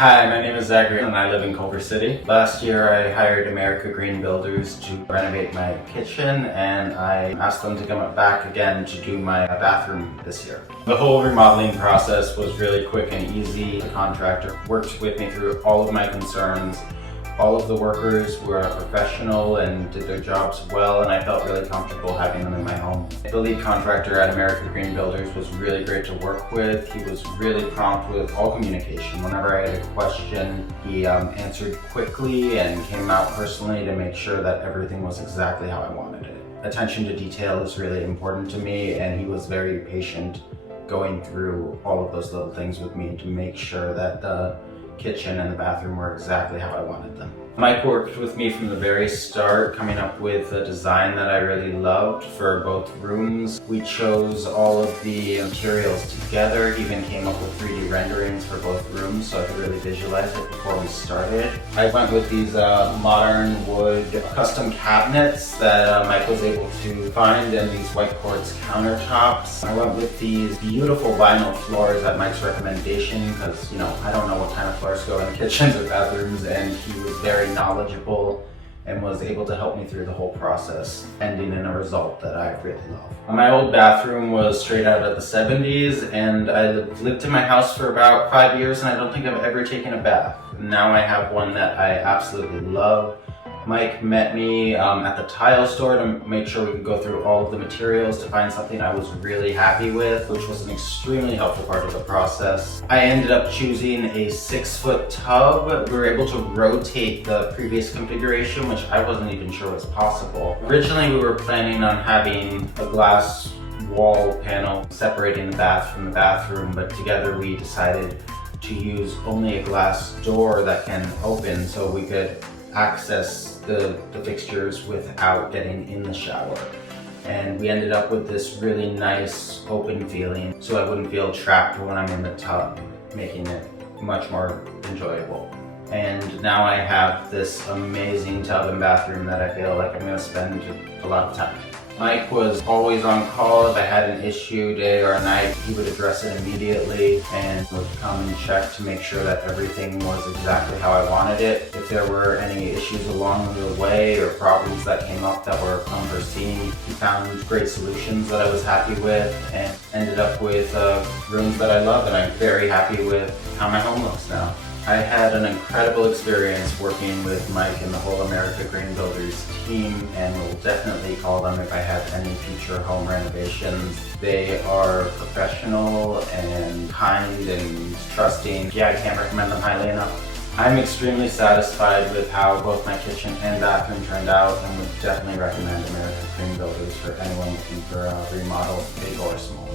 Hi, my name is Zachary and I live in Culver City. Last year I hired America Green Builders to renovate my kitchen, and I asked them to come back again to do my bathroom this year. The whole remodeling process was really quick and easy. The contractor worked with me through all of my concerns. All of the workers were professional and did their jobs well, and I felt really comfortable having them in my home. The lead contractor at America Green Builders was really great to work with. He was really prompt with all communication. Whenever I had a question, he answered quickly and came out personally to make sure that everything was exactly how I wanted it. Attention to detail is really important to me, and he was very patient going through all of those little things with me to make sure that the kitchen and the bathroom were exactly how I wanted them. Mike worked with me from the very start, coming up with a design that I really loved for both rooms. We chose all of the materials together. He even came up with 3D renderings for both rooms so I could really visualize it before we started. I went with these modern wood custom cabinets that Mike was able to find, and these white quartz countertops. I went with these beautiful vinyl floors at Mike's recommendation because, I don't know what kind of floors go in kitchens or bathrooms, and he was very knowledgeable and was able to help me through the whole process, ending in a result that I really love. My old bathroom was straight out of the 70s, and I lived in my house for about 5 years, and I don't think I've ever taken a bath. Now I have one that I absolutely love. Mike met me at the tile store to make sure we could go through all of the materials to find something I was really happy with, which was an extremely helpful part of the process. I ended up choosing a 6-foot tub. We were able to rotate the previous configuration, which I wasn't even sure was possible. Originally, we were planning on having a glass wall panel separating the bath from the bathroom, but together we decided to use only a glass door that can open so we could access the fixtures without getting in the shower. And we ended up with this really nice open feeling so I wouldn't feel trapped when I'm in the tub, making it much more enjoyable. And now I have this amazing tub and bathroom that I feel like I'm going to spend a lot of time. Mike was always on call. If I had an issue day or night, he would address it immediately and would come and check to make sure that everything was exactly how I wanted it. If there were any issues along the way or problems that came up that were unforeseen, he found great solutions that I was happy with and ended up with rooms that I love, and I'm very happy with how my home looks now. I had an incredible experience working with Mike and the whole America Green Builders team, and will definitely call them if I have any future home renovations. They are professional and kind and trusting. Yeah, I can't recommend them highly enough. I'm extremely satisfied with how both my kitchen and bathroom turned out, and would definitely recommend America Green Builders for anyone looking for a remodel, big or small.